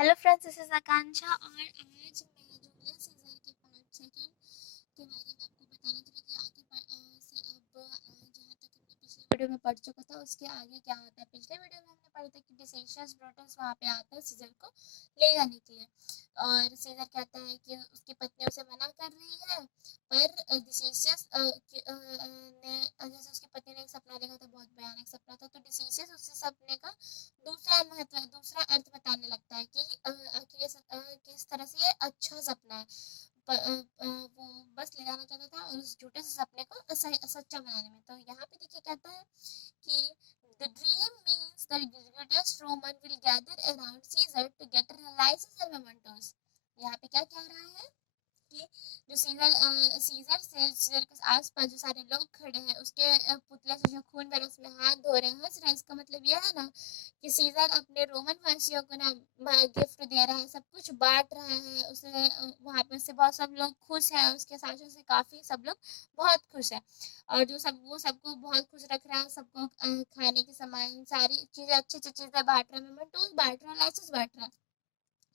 Hello friends, this is आकांक्षा और आज मैं जूलियस सीजर के पार्ट सेकंड के बारे में आपको बताने चली कि आगे से अब जहाँ तक हमने पिछले वीडियो में पढ़ चुका था उसके आगे क्या होता है। पिछले वीडियो में हमने पढ़ा था कि डिसीशियस ब्रूटस वहाँ पे आता है सीजर को ले जाने के लिए और सीजर कहता है कि उसकी पत्नी उसे मना कर रही है, पर डिसीशियस ने जैसे उसकी पत्नी ने एक सपना देखा था, बहुत भयानक सपना था, तो डिसीशियस उसी सपने का दूसरा अर्थ बताने लगता है कि आखिर किस तरह से ये अच्छा सपना है। वो बस ले जाना चाहता था और उस झूठे से सपने को सच्चा बनाने में। तो यहाँ पे देखिए कहता है कि the dream means that the greatest Roman will gather around Caesar to get realizes and mementos। यहाँ पे क्या कह रहा है कि जो सीजर के आसपास जो सारे लोग खड़े हैं उसके पुतले से जो खून बह उसमें हाथ धो रहे हैं, हंस रहे हैं। इसका मतलब यह है ना कि सीजर अपने रोमन वासियों को ना गिफ्ट दे रहा है, सब कुछ बांट रहा है। उसे वहां पे से बहुत सब लोग खुश है, उसके साथियों से काफी सब लोग बहुत खुश है और वो सबको बहुत खुश रख रहा है। सबको खाने के सामान सारी चीजें अच्छी अच्छी चीजें बांट रहा है, मेमेंटोस बांट रहा है, लाइसेंस बांट रहा है।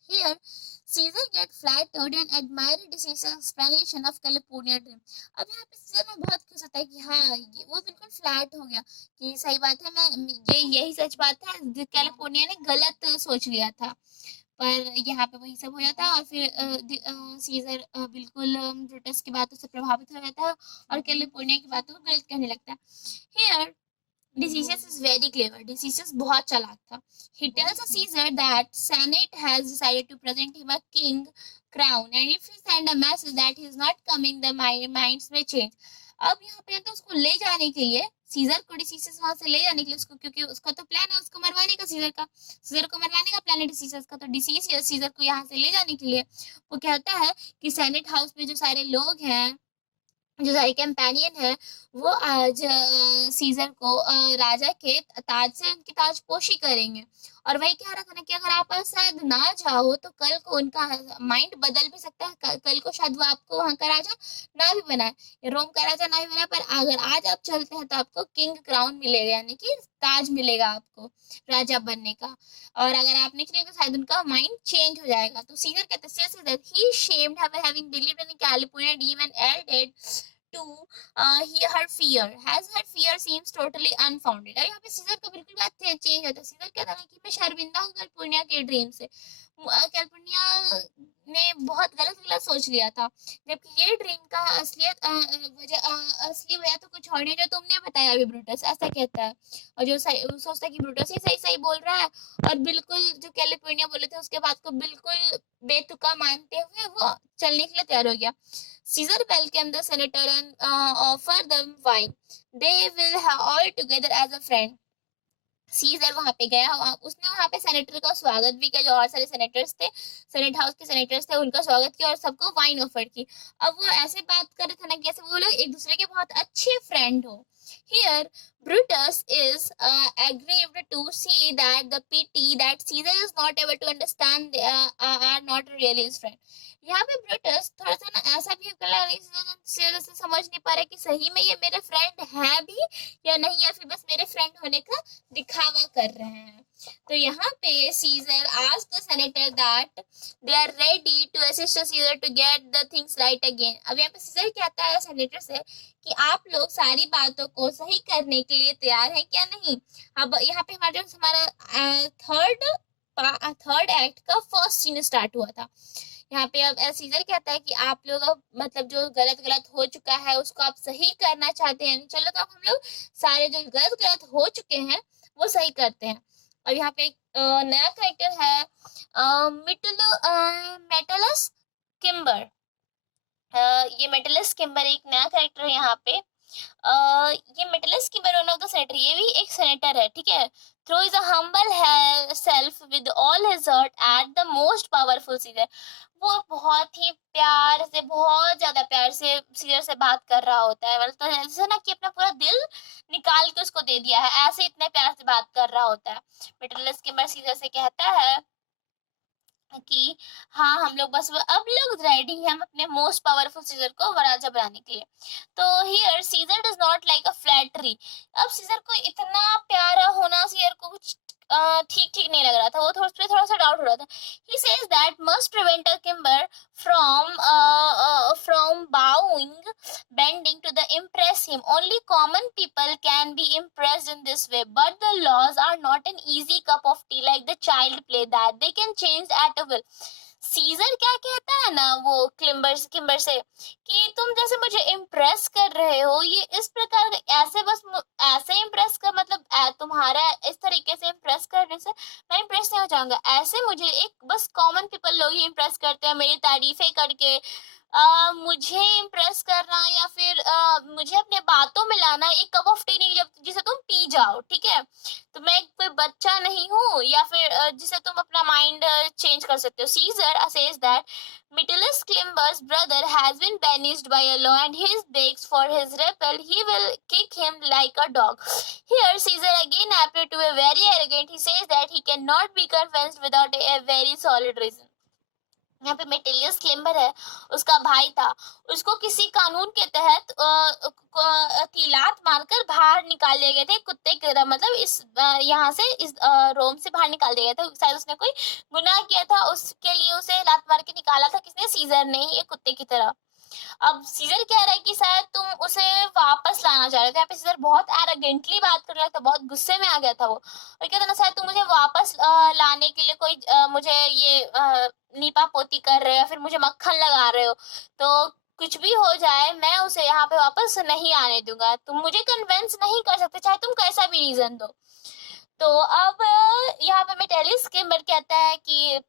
Here, Caesar get flattered and admire Decision's explanation of California dream। अब यहाँ पे सीजर ना बहुत खुश होता है कि हाँ वो बिल्कुल फ्लैट हो गया कि सही बात है, मैं यही सच बात है, कैलिफोर्निया ने गलत सोच लिया था। पर यहाँ पे वही सब हो जाता है और फिर सीजर बिल्कुल ब्रूटस की बातों से प्रभावित हो जाता है और कैलिफोर्निया की बातों को गलत कहने लगता है। Here, Decius is very clever. Decius बहुत चालाक था। He tells Caesar that Senate has decided to present him a king crown, and if he send a message that he is not coming, the minds may change। अब यहाँ पे तो उसको ले जाने के लिए सीजर को डिसीसियस वहां से ले जाने के लिए उसको, क्योंकि उसका तो प्लान है उसको मरवाने का, सीजर को मरवाने का प्लान है डिसीसियस का। तो डिसीसियस सीजर को यहाँ से ले जाने के लिए वो कहता है कि सेनेट हाउस में जो सारे लोग हैं, जो सारे कैंपेनियन है, वो आज सीजर को राजा के ताज से उनकी ताजपोशी करेंगे। और वही कह रहा था ना कि अगर आप शायद ना चाहो तो कल को उनका माइंड बदल भी सकता है, कल को शायद वो आपको वहां का राजा ना भी बनाए, रोम का राजा ना भी बनाए, पर अगर आज आप चलते हैं तो आपको किंग क्राउन मिलेगा, यानी कि ताज मिलेगा आपको राजा बनने का। और अगर आप निकले तो शायद उनका माइंड चेंज हो जाएगा। तो सीजर कहते हैं he shamed having believed in California dream and added to her fear seems totally unfounded। अब यहाँ पे सीजर का बिल्कुल बात चेंज होता है। सीजर कहता है कि मैं शर्मिंदा हूँ कैलिफोर्निया के ड्रीम से। कैलिफोर्निया ने बहुत गलत सोच लिया था, जबकि ये ड्रीम का असली वजह तो कुछ और नहीं जो तुमने बताया अभी, ब्रूटस ऐसा कहता है। और जो सोचता है कि ब्रूटस ही सही सही बोल रहा है और बिल्कुल जो कैलिफोर्निया बोले थे उसके बात को बिल्कुल बेतुका मानते हुए वो चलने के लिए तैयार हो गया। Caesar welcomed the senator and offered them wine. They will have all together as a friend। Caesar वहां पे गया, उसने वहां पे सेनेटर का स्वागत भी किया, जो और सारे सेनेटर्स थे, सेनेट हाउस के सेनेटर्स थे, उनका स्वागत किया और सबको वाइन ऑफर की। अब वो ऐसे बात कर रहे थे ना जैसे वो लोग एक दूसरे के बहुत अच्छे फ्रेंड हो। Here, Brutus is aggrieved to see that the pity that Caesar is not able to understand are not really his friend। यहाँ पे ब्रूटस थोड़ा सा ना ऐसा भी समझ नहीं पा रहा कि सही में ये मेरे फ्रेंड है भी या नहीं, या फिर बस मेरे फ्रेंड होने का दिखावा कर रहे हैं। तो यहाँ पे scissor asked the senator that they are ready to assist Caesar to get the things right again। अब यहाँ पे सीजर कहता है सेनेटर से कि आप लोग सारी बातों को सही करने के लिए तैयार हैं क्या नहीं। अब यहाँ पे हमारा थर्ड एक्ट का फर्स्ट सीन स्टार्ट हुआ था। यहाँ पे अब सीजर कहता है कि आप लोग अब मतलब जो गलत हो चुका है उसको आप सही करना चाहते हैं, चलो तो अब हम लोग सारे जो गलत हो चुके हैं वो सही करते हैं। और यहाँ पे एक नया कैरेक्टर है मेटलस किम्बर। ये मेटलस किम्बर एक नया कैरेक्टर है यहाँ पे। ये Metellus Cimber one of the senator, ये भी एक सेनेटर है, ठीक है। Through is a humble self with all his heart at the most powerful Caesar. वो बहुत ही प्यार से, बहुत ज्यादा प्यार से सीजर से बात कर रहा होता है, मतलब तो ऐसे ना कि अपना पूरा दिल निकाल के उसको दे दिया है, ऐसे इतने प्यार से बात कर रहा होता है। मेटलस किम्बर सीजर से कहता है कि हाँ हम लोग बस अब लोग रेडी हैं हम अपने मोस्ट पावरफुल सीजर को राजा बनाने के लिए। तो here Caesar does not like a flattery. अब सीजर को इतना प्यारा होना सीजर को कुछ ठीक ठीक नहीं लग रहा था, वो थोड़ा सा डाउट हो रहा था. He says that must prevent a Kimber from bowing, bending to the impress him. Only common people can be impressed in this way, but the laws are not an easy cup of tea like the child play that they can change at a will. Caesar क्या कहता है ना वो Kimber से कि तुम जैसे मुझे इम्प्रेस कर रहे हो, ये इस प्रकार ऐसे बस ऐसे इम्प्रेस कर, मतलब तुम्हारा इस तरीके से इम्प्रेस करने से मैं इम्प्रेस नहीं हो जाऊंगा. ऐसे मुझे एक बस कॉमन पीपल लोग ही इम्प्रेस करते हैं मेरी तारीफें करके. मुझे इम्प्रेस करना या फिर मुझे अपने बातों में लाना एक कप ऑफ टी नहीं जब जिसे तुम पी जाओ, ठीक है. तो मैं कोई बच्चा नहीं हूँ या फिर जिसे तुम अपना माइंड चेंज कर सकते हो. Caesar says that Metellus Climber's brother has been banished by a law and he begs for his rebel. He will kick him like a dog. Here Caesar again appeared to be very arrogant. He says that he cannot be convinced without a very solid reason. यहाँ पे मेटेलियस climber है, उसका भाई था, उसको किसी कानून के तहत लात मारकर बाहर निकाल दिए गए थे कुत्ते की तरह. मतलब इस यहाँ से इस रोम से बाहर निकाल दिया गया था. शायद उसने कोई गुनाह किया था, उसके लिए उसे लात मार के निकाला था किसने, सीजर ने, ये कुत्ते की तरह. अब सीजर कह रहा है कि शायद तुम उसे वापस लाना चाह रहे थे. यहाँ पे सीजर बहुत एरोगेंटली बात कर रहा था, बहुत गुस्से में आ गया था वो, और कहता ना शायद तुम मुझे वापस लाने के लिए कोई मुझे ये नीपा पोती कर रहे हो, फिर मुझे मक्खन लगा रहे हो. तो कुछ भी हो जाए मैं उसे यहाँ पे वापस नहीं आने दूंगा. तुम मुझे कन्विंस नहीं कर सकते चाहे तुम कैसा भी रीजन दो. तो अब यहाँ पे मेटेलिस किम्बर कहता है कि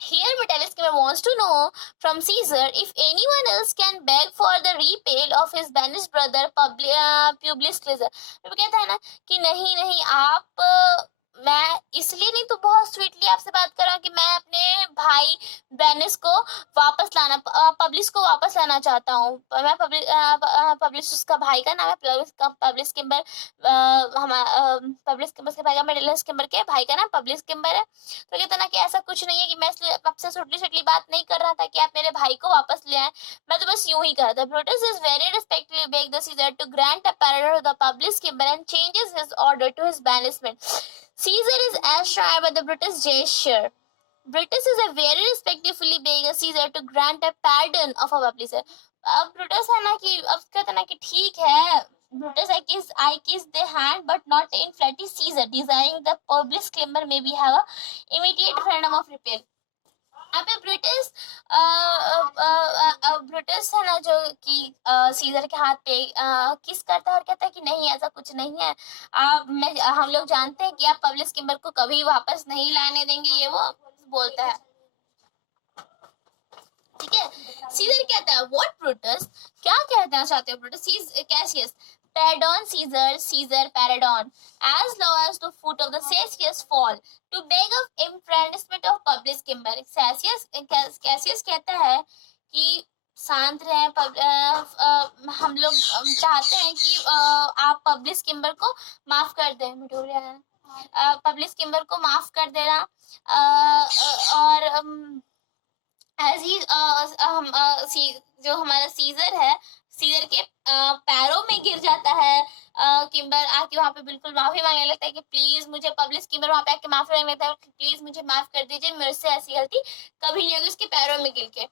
here Metellus wants to know from Caesar if anyone else can beg for the repeal of his banished brother Publius Caesar. वो कहता है ना कि नहीं नहीं आप मैं इसलिए नहीं तो बहुत स्वीटली आपसे बात कर रहा हूँ कि मैं अपने भाई बेनिस को वापस लाना पब्लिस को वापस लाना चाहता हूँ. मैं पब्लिस उसका भाई का नाम है, पब्लिस किम्बर पब्लिस किम्बर के भाई का मेटेलियस किम्बर के भाई का नाम पब्लिस किम्बर है. तो कहता ना कि ऐसा कुछ नहीं है कि मैं आपसे सुटली बात नहीं कर रहा था कि आप मेरे भाई को वापस ले आए, मैं तो बस यूं ही कर रहा था. Brutus is very respectfully begs the Caesar to grant a pardon to the Publius Kimber and changes his order to his banishment. Caesar is astonished by the Brutus gesture. Brutus is a very respectfully begging Caesar to grant a pardon of a Publius. अब Brutus है ना कि अब कहता ना कि ठीक है, Brutus, I kiss the hand, but not in flatty Caesar, desiring the Publius Climber may be have a immediate freedom of repair. यहाँ पे ब्रूटस है ना जो कि सीजर के हाथ पे किस करता है और कहता है कि नहीं ऐसा कुछ नहीं है, हम लोग जानते हैं कि आप पब्लिस किम्बर को कभी वापस नहीं लाने देंगे, ये वो बोलता है. ठीक है. सीजर कहता है व्हाट ब्रूटस, क्या कहना चाहते हो Brutus. Cassius Pardon Caesar Paradon, as low as the foot of the Cassius fall, to beg of enfranchisement of Publius Kimber. Cassius कहता है कि शांत रहें, हम लोग चाहते हैं कि आप पब्लिस किम्बर को माफ कर दें. पब्लिस किम्बर को माफ कर देना. और एज ही जो हमारा सीजर है, सीजर के पैरों में गिर जाता है. किम्बर आके वहां पे बिल्कुल माफी मांगने लगता है कि प्लीज मुझे पब्लिस किम्बर वहां पे आके माफी मांगने लगता है, प्लीज मुझे माफ कर दीजिए, मेरे से ऐसी गलती कभी नहीं होगी. उसके पैरों में गिर के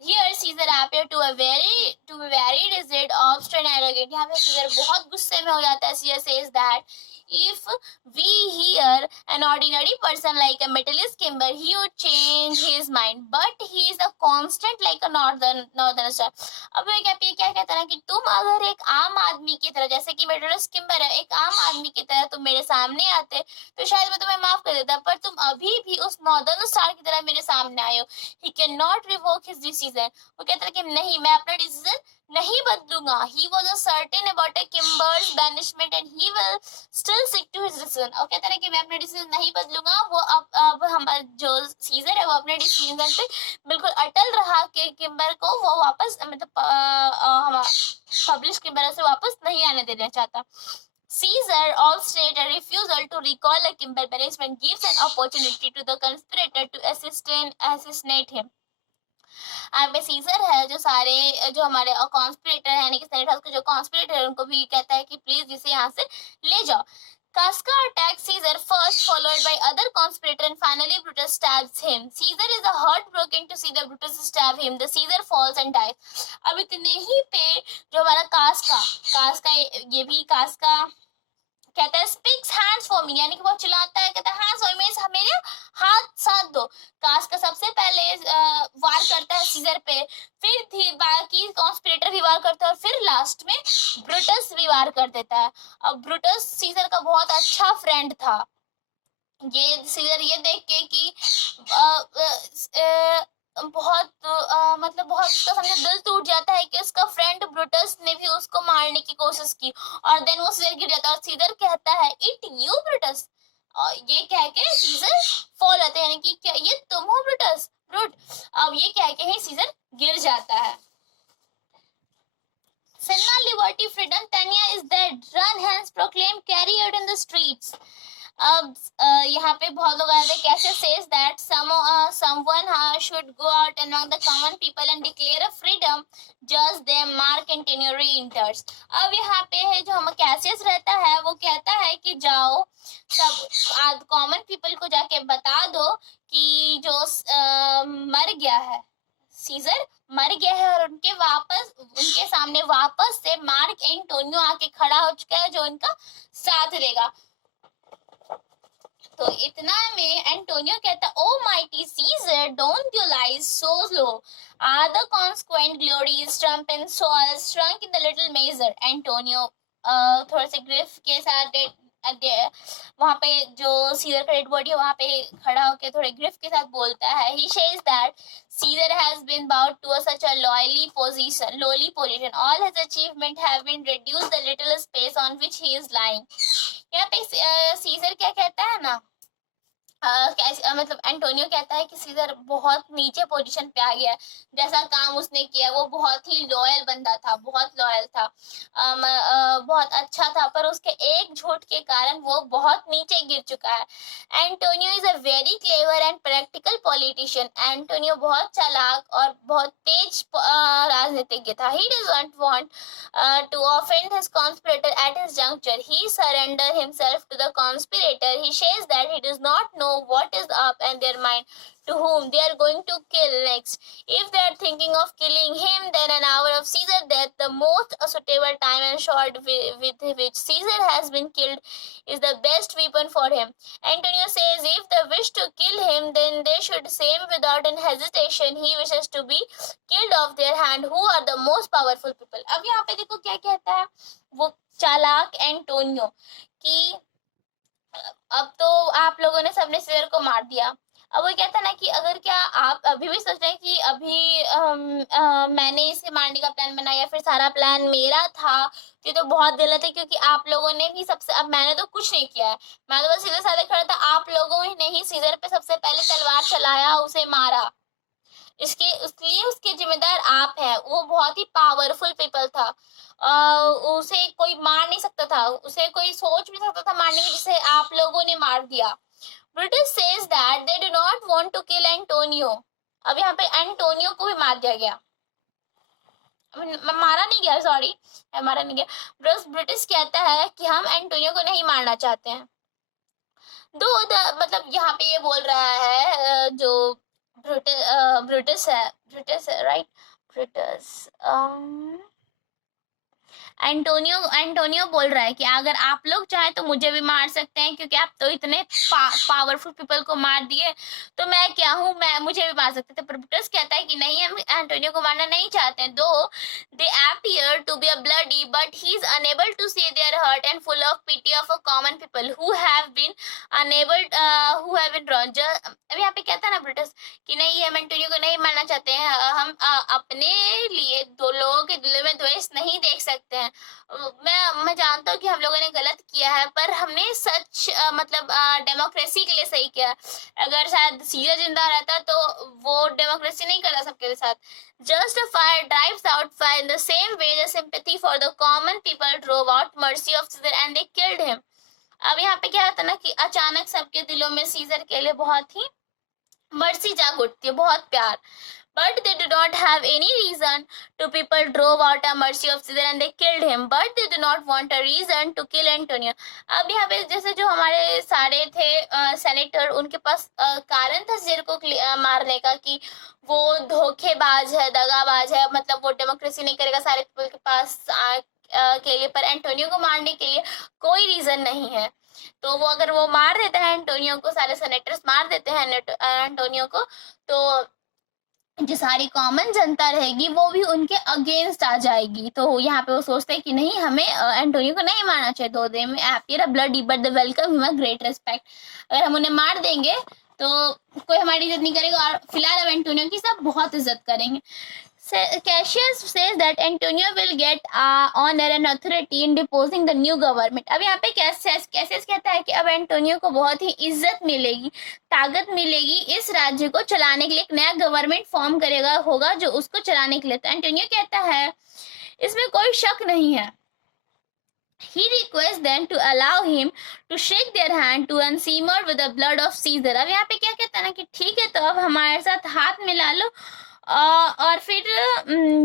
Here Caesar appeared to be very rigid, obstinate, and arrogant. यहाँ पे Caesar बहुत गुस्से में हो जाता है. Caesar says that if we hear an ordinary person like a Metellus Kimber, he would change his mind, but he is a constant like a northern star. अब ये क्या कहता है ना कि तुम अगर एक आम आदमी की तरह, जैसे कि मेटेलियस किम्बर है, एक आम आदमी की तरह तुम मेरे सामने आते तो शायद मैं तुम्हें माफ कर देता, पर तुम अभी भी उस नॉर्दर्न स्टार की तरह मेरे सामने आए हो. He cannot revoke his decision. वो कहता है कि नहीं, मैं अपना डिसीजन नहीं बदलूंगा. He was certain about a Kimber's banishment and he will still stick to his decision. और कहता है कि मैं अपना डिसीजन नहीं बदलूंगा. वो अब हमारा जो सीजर है वो अपने डिसीजन पे बिल्कुल अटल रहा कि किम्बर को वो वापस मतलब हमारा पब्लिश किम्बर से वापस नहीं आने देना चाहता. Caesar also stated a refusal to recall a Kimber banishment gives an opportunity to the conspirator to assassinate him. में सीजर है जो हमारे कॉन्स्पिरेटर है यानी कि सेनेट हाउस के जो कॉन्स्पिरेटर है उनको भी कहता है कि प्लीज इसे यहाँ से ले जाओ. Casca attacks Caesar first, followed by other conspirator, and finally Brutus stabs him. Caesar is heartbroken to see the Brutus stab him. The Caesar falls and dies. अब इतने ही पे जो हमारा कास्का ये भी कास्का कहता है स्पीक्स हैंड्स फॉर मी, यानी कि वो चिल्लाता है, कहता है हैंड्स फॉर मी, मेरे हाथ साथ दो। कास्का सबसे पहले वार करता है सीजर पे, फिर बाकी कॉन्स्पिरेटर भी वार करता है, और फिर लास्ट में ब्रूटस भी वार कर देता है। अब ब्रूटस सीजर का बहुत अच्छा फ्रेंड था। ये सीजर ये देख के कि बहुत मतलब बहुत उसका समझो दिल टूट जाता है कि उसका फ्रेंड ब्रूटस ने भी उसको मारने की कोशिश की, और देन वो सीजर गिर जाता है, और सीजर कहता है इट यू ब्रूटस, और ये कह के सीजर फॉल जाता है, यानी कि क्या ये तुम हो ब्रूटस ब्रूट। अब ये कह के ही सीजर गिर जाता है। Cinna, liberty, freedom, Tanya is dead. Run, hence proclaim, carry out in the streets. अब यहाँ पे बहुत लोग आए थे, कैसे says that someone should go out among the common people and declare a freedom, just then Mark Antonio re-enters. अब यहाँ पे है जो हम कैसियस रहता है, वो कहता है कि जाओ सब कॉमन पीपल को जाके बता दो कि जो मर गया है, सीजर मर गया है, और उनके सामने वापस से मार्क एंटोनियो आके खड़ा हो चुका है जो उनका साथ देगा। तो इतना में एंटोनियो कहता, O mighty Caesar, don't you lie so low, are the consequent glories trump and soul shrunk in the little measure. Antonio थोड़ा से ग्रिफ के साथ वहां पे जो सीजर का डेड बॉडी है वहां पे खड़ा होकर थोड़े ग्रिफ के साथ बोलता है, he says that Caesar has been bowed to such a lowly position. All his achievements have been reduced the little space on which he is lying. यहाँ पे सीजर क्या कहता है ना, मतलब एंटोनियो कहता है कि सीजर बहुत नीचे पोजीशन पे आ गया है, जैसा काम उसने किया वो बहुत ही लॉयल बंदा था, बहुत लॉयल था, बहुत अच्छा था, पर उसके एक झूठ के कारण वो बहुत नीचे गिर चुका है। Antonio is a very clever and practical politician. Antonio बहुत चालाक और बहुत तेज राजनीतिज्ञ था। He doesn't want to offend his conspirator at his juncture. He surrender himself to the conspirator. He says that he does not know what is up in their mind, to whom they are going to kill next. If they are thinking of killing him, then an hour of Caesar death, the most suitable time and shot with which Caesar has been killed, is the best weapon for him. Antonio says if they wish to kill him, then they should say without an hesitation he wishes to be killed off their hand, who are the most powerful people. अब यहाँ पे देखो क्या कहता है वो चालाक Antonio कि अब तो आप लोगों ने सबने सीजर को मार दिया। अब वो कहता ना कि अगर क्या आप अभी भी सोच रहे हैं कि अभी मैंने इसे मारने का प्लान बनाया, फिर सारा प्लान मेरा था, ये तो बहुत गलत है, क्योंकि आप लोगों ने भी अब मैंने तो कुछ नहीं किया है, मैं तो बस सीधे साधे खड़ा था, आप लोगों ने ही सीजर पे सबसे पहले तलवार चलाया, उसे मारा, इसलिए उसके जिम्मेदार आप हैं। वो बहुत ही पावरफुल पीपल था, उसे कोई मार नहीं सकता था, उसे कोई सोच भी सकता था मारने की, जिसे आप लोगों ने मार दिया। Brutus says that they do not want to kill Antonio. अब यहाँ पे एंटोनियो को भी मार दिया गया, मारा नहीं गया, सॉरी मारा नहीं गया। ब्रिटिश कहता है कि हम एंटोनियो को नहीं मारना चाहते हैं। मतलब यहाँ पे ये बोल रहा है जो ब्रिटिश है राइट, ब्रिटिश एंटोनियो बोल रहा है कि अगर आप लोग चाहें तो मुझे भी मार सकते हैं, क्योंकि आप तो इतने पावरफुल पीपल को मार दिए, तो मैं क्या हूँ, मुझे भी मार सकते थे। पर ब्रिटिश कहता है कि नहीं, हम एंटोनियो को मारना नहीं चाहते हैं। दो दे appear to be a bloody, but he is unable to see their hurt and full of pity of a common people who have been wrong. अब यहाँ पे कहता है ना ब्रिटिश कि नहीं, हम एंटोनियो को नहीं मारना चाहते हैं, हम अपने लिए दो लोगों के दिल में द्वेष नहीं देख सकते हैं। मैं जानता हूँ कि हम लोगों ने गलत किया है, पर हमने सच मतलब डेमोक्रेसी के लिए सही किया। अगर शायद सीजर जिंदा रहता तो वो डेमोक्रेसी नहीं करता सबके साथ। Just a fire drives out fire in the same way the sympathy for the common people drove out mercy of Caesar and they killed him. अब यहाँ पे क्या होता है ना कि अचानक सबके दिलों में सीजर के लिए बहुत ही मर्सी जाग उठती है, बहुत प्यार। But they do not have any reason to. People drove out a mercy of Caesar and they killed him, but they do not want a reason to kill Antonio. अब यहाँ पे जैसे जो हमारे सारे थे सेनेटर, उनके पास कारण था सीजर को मारने का कि वो धोखेबाज है, दगाबाज है, मतलब वो डेमोक्रेसी नहीं करेगा सारे पीपल के पास के लिए, पर एंटोनियो को मारने के लिए कोई रीजन नहीं है। तो वो अगर वो मार देता है एंटोनियो को, सारे सेनेटर्स मार देते हैं एंटोनियो को, तो जो सारी कॉमन जनता रहेगी वो भी उनके अगेंस्ट आ जाएगी। तो यहाँ पे वो सोचते हैं कि नहीं, हमें एंटोनियो को नहीं मारना चाहिए। दो दे में happier bloody but the welcome him a great respect. अगर हम उन्हें मार देंगे तो कोई हमारी इज्जत नहीं करेगा, और फिलहाल अब एंटोनियो की सब बहुत इज्जत करेंगे। Cassius says that Antonio will get honor and authority in deposing the new government. अब यहाँ पे कैसियस कहता है कि अब एंटोनियो को बहुत ही इज्जत मिलेगी, ताकत मिलेगी इस राज्य को चलाने के लिए। एक नया गवर्नमेंट फॉर्म करेगा होगा जो उसको चलाने के लिए। तो एंटोनियो कहता है इसमें कोई शक नहीं है। He requests them to allow him to shake their hand to unseamer with the blood of Caesar. अब यहाँ पे क्या कहता है ना कि ठीक है, तो अब हमारे साथ हाथ मिला लो। और फिर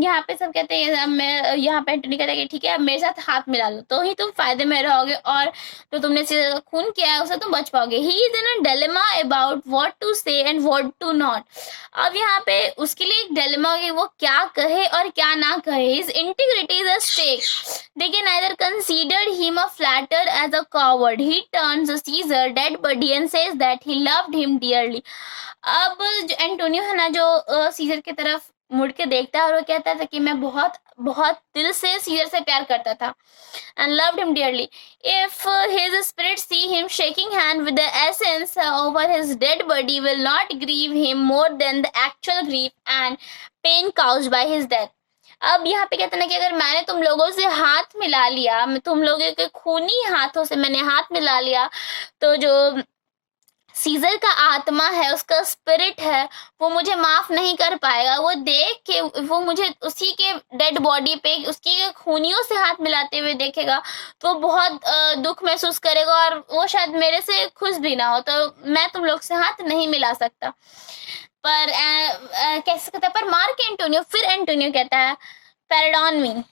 यहाँ पे सब कहते हैं, मैं यहाँ पे एंटोनी कहता है कि ठीक है, अब मेरे साथ हाथ मिला लो तो ही तुम फायदे में रहोगे, और जो तुमने खून किया है उसे तुम बच पाओगे। He is in a dilemma about what to say and what to not. अब यहाँ पे उसके लिए एक डिलेमा होगी, वो क्या कहे और क्या ना कहे। His integrity is at stake. They can neither considered him a flatterer as a coward. He turns to Caesar dead body and says that he loved him dearly. अब जो एंटोनियो है ना, जो सीजर की तरफ मुड़ के देखता है और वो कहता था कि मैं बहुत बहुत दिल से सीजर से प्यार करता था, and loved him dearly. If his spirit see him shaking hand with the essence over his dead body, will not grieve him more than the actual grief and pain caused by his death. अब यहाँ पे कहते ना कि अगर मैंने तुम लोगों से हाथ मिला लिया, मैं तुम लोगों के खूनी हाथों से मैंने हाथ मिला लिया, तो जो सीजर का आत्मा है, उसका स्पिरिट है, वो मुझे माफ नहीं कर पाएगा। वो देख के वो मुझे उसी के डेड बॉडी पे उसकी खूनियों से हाथ मिलाते हुए देखेगा तो बहुत दुख महसूस करेगा, और वो शायद मेरे से खुश भी ना हो। तो मैं तुम लोग से हाथ नहीं मिला सकता। पर कैसे कहता है, पर मार्क एंटोनियो, फिर एंटोनियो कहता है पैराडॉन मी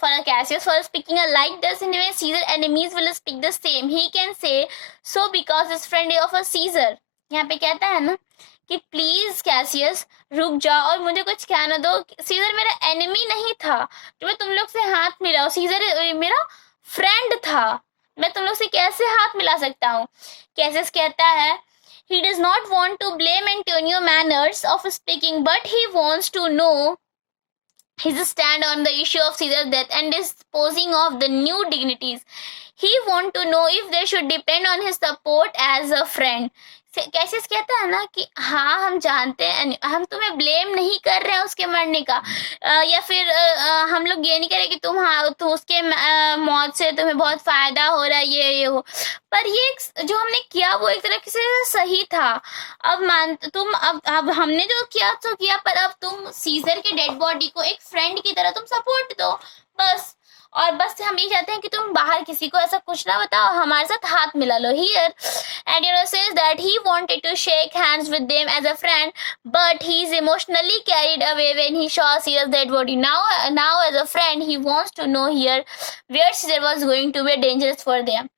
for Cassius for speaking a like this, in way Caesar enemies will speak the same. He can say so because his friend of a Caesar. यहाँ पे कहता है ना कि प्लीज कैसियस रुक जाओ और मुझे कुछ कहना दो। सीजर मेरा एनिमी नहीं था जो मैं तुम लोग से हाथ मिलाऊं, सीजर मेरा फ्रेंड था, मैं तुम लोग से कैसे हाथ मिला सकता हूँ। कैसियस कहता है he does not want to blame Antonio manners of speaking, but he wants to know his stand on the issue of Caesar's death and disposing of the new dignities. He want to know if they should depend on his support as a friend. Cassius कहता है ना कि हाँ, हम जानते हैं, हम तुम्हें ब्लेम नहीं कर रहे हैं उसके मरने का, या फिर हम लोग ये नहीं करें कि तो उसके मौत से तुम्हें बहुत फायदा हो रहा है, ये हो, पर ये जो हमने किया वो एक तरह से सही था। अब हमने जो किया तो किया, पर अब तुम सीजर के डेड बॉडी को एक फ्रेंड की तरह तुम सपोर्ट दो बस। और बस हम ये चाहते हैं कि तुम बाहर किसी को ऐसा कुछ ना बताओ, हमारे साथ हाथ मिला लो। Here Antonio says that he wanted to shake hands with them as a friend, but he is emotionally carried away when he saw Caesar's dead body. Now as a friend he wants to know here where Caesar was going to be dangerous for them.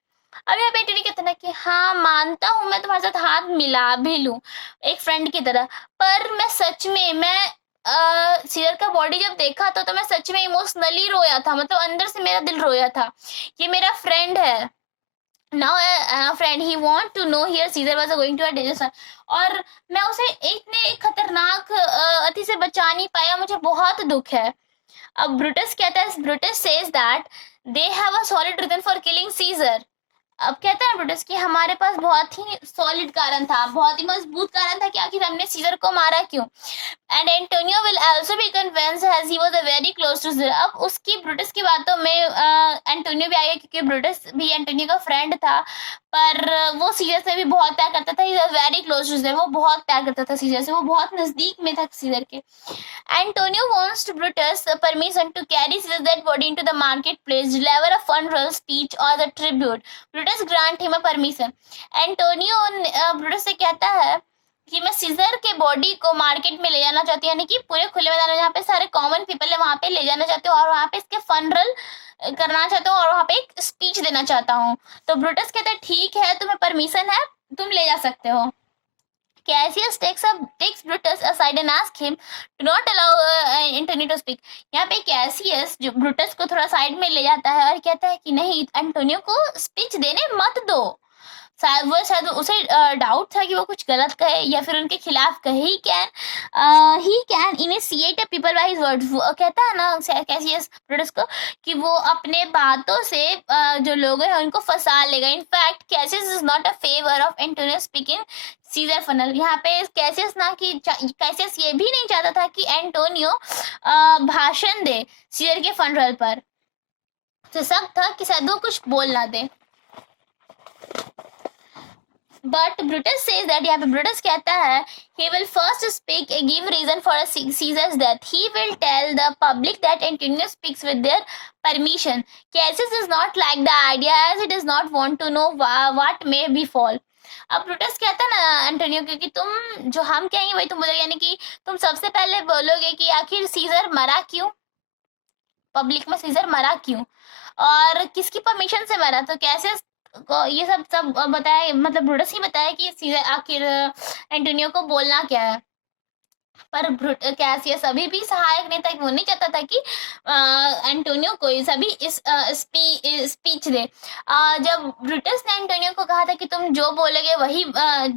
अब यहाँ बेटे ने कहता ना कि हाँ, मानता हूँ मैं तुम्हारे साथ हाथ मिला भी लूं एक फ्रेंड की तरह, पर मैं सच में सीजर का बॉडी जब देखा था तो मैं सच में इमोशनली रोया था, मतलब अंदर से मेरा दिल रोया था। ये मेरा फ्रेंड है। Now friend he want to know here Caesar was going to a dangerous, और मैं उसे इतने खतरनाक अति से बचा नहीं पाया, मुझे बहुत दुख है। अब ब्रूटस कहता है, Brutus says that they have a solid reason for killing Caesar. अब कहता है ब्रूटस कि हमारे पास बहुत ही सॉलिड कारण था, बहुत ही मजबूत कारण था कि आखिर हमने सीजर को मारा क्यों। And Antonio will also be convinced as he was very close to Caesar. अब उसकी ब्रूटस की बातों में एंटोनियो भी आएगा, क्योंकि ब्रूटस भी एंटोनियो का फ्रेंड था, पर वो सीजर से भी बहुत प्यार करता था। He was very close to Caesar, वो बहुत प्यार करता था सीजर से, वो बहुत नजदीक में था सीजर के। Antonio wants to Brutus permission to carry Caesar's dead body into the marketplace, deliver a funeral speech or the tribute. Brutus grant him a permission. Antonio Brutus से कहता है कि मैं सीजर के अपने बॉडी को मार्केट में ले जाना चाहते हो, यानी कि पूरे खुले मैदान में जहाँ पे सारे कॉमन पीपल है वहां पे ले जाना चाहते हो और वहां पे इसके फनरल करना चाहता हूँ और वहां पे एक स्पीच देना चाहता हूँ। तो ब्रूटस कहता है ठीक है, तुम्हें परमिशन है, तुम ले जा सकते हो। Cassius takes Brutus aside and asks him to not allow Antony to speak. यहाँ पे कैसियस जो ब्रूटस को थोड़ा साइड में ले जाता है और कहता है कि नहीं, एंटोनियो को स्पीच देने मत दो। शायद उसे डाउट था कि वो कुछ गलत कहे या फिर उनके खिलाफ कहे। He can initiate a people by his words. वो कहता है ना कैसियस ब्रूटस को कि वो अपने बातों से जो लोग हैं उनको फंसा लेगा। In fact Cassius is not a favour of Antonio speaking Caesar funeral. यहाँ पे कैसियस ये भी नहीं चाहता था कि एंटोनियो भाषण दे सीजर के फनरल पर। तो शक था कि शायद वो कुछ बोल ना दे। बट ब्रूटस सेज दैट, यहाँ पे ब्रूटस कहता है he will first speak a give reason for Caesar's death. He will tell the public that Antonio speaks with their permission. Cassius is not like the idea as he does not want to know what may befall. अब Brutus कहता है ना Antonio को कि तुम जो हम कहेंगे वही तुम बोलोगे, यानी कि तुम सबसे पहले बोलोगे कि आखिर सीजर मरा क्यों, पब्लिक में सीजर मरा क्यों और किसकी परमिशन से मरा। तो कैसे को ये सब बताया, मतलब ब्रूटस ही बताया कि सीजर आखिर एंटोनियो को बोलना क्या है। पर कैसियस अभी भी सहायक नहीं था, वो नहीं चाहता था कि एंटोनियो को सभी इस स्पीच दे। जब ब्रूटस ने एंटोनियो को कहा था कि तुम जो बोलोगे वही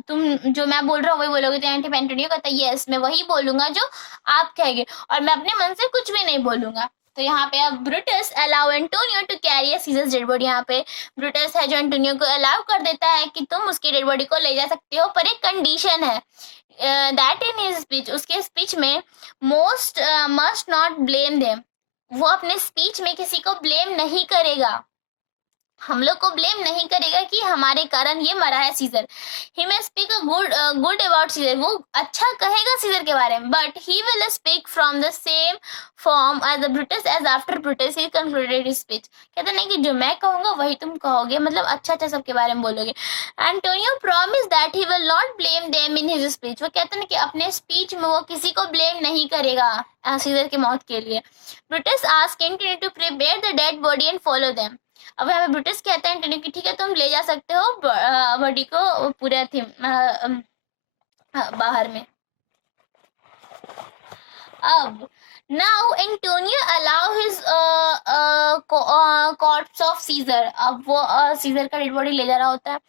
तुम जो मैं बोल रहा हूँ वही बोलोगे, तो एंटोनियो कहता है यस, मैं वही बोलूंगा जो आप कहेंगे और मैं अपने मन से कुछ भी नहीं बोलूंगा। तो यहाँ पे अब Brutus allow Antonio to carry Caesar's dead body. यहाँ पे ब्रूटस है जो एंटोनियो को अलाउ कर देता है कि तुम उसकी डेड बॉडी को ले जा सकते हो, पर एक कंडीशन है दैट इन हिज स्पीच, उसके स्पीच में मस्ट नॉट ब्लेम देम। वो अपने स्पीच में किसी को ब्लेम नहीं करेगा, हम लोग को ब्लेम नहीं करेगा कि हमारे कारण ये मरा है Caesar. He may speak good about Caesar, वो अच्छा कहेगा सीजर के बारे में, but he will speak from the same form as Brutus as after Brutus he concluded his speech. कहते नहीं कि जो मैं कहूंगा वही तुम कहोगे, मतलब अच्छा सबके बारे में बोलोगे। Antonio promise that he will not blame them in his speech. वो कहते हैं कि अपने स्पीच में वो किसी को ब्लेम नहीं करेगा सीजर की मौत के लिए। Brutus ask Antonio to prepare the dead body and follow them. अब यहाँ पे ब्रूटस कहते हैं एंटोनियो कि ठीक है तुम ले जा सकते हो बॉडी को पूरे बाहर में। अब now Antonio allow his corpse of Caesar. अब वो सीजर का डेड बॉडी ले जा रहा होता है।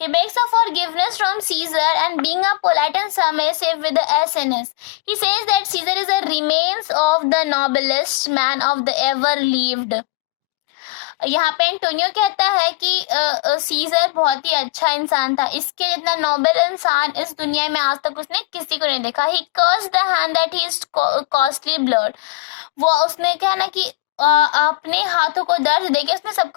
He begs a forgiveness from Caesar and being a polite and submissive with SNS he says that Caesar is a remains of the noblest man of the ever lived. यहाँ पे Antonio कहता है कि सीजर बहुत ही अच्छा इंसान था, इसके जितना नोबल इंसान इस दुनिया में आज तक उसने किसी को नहीं देखा। He cursed the hand that he is costly blood. वो उसने क्या ना कि अपने हाथों को दर्द देके उसने सबको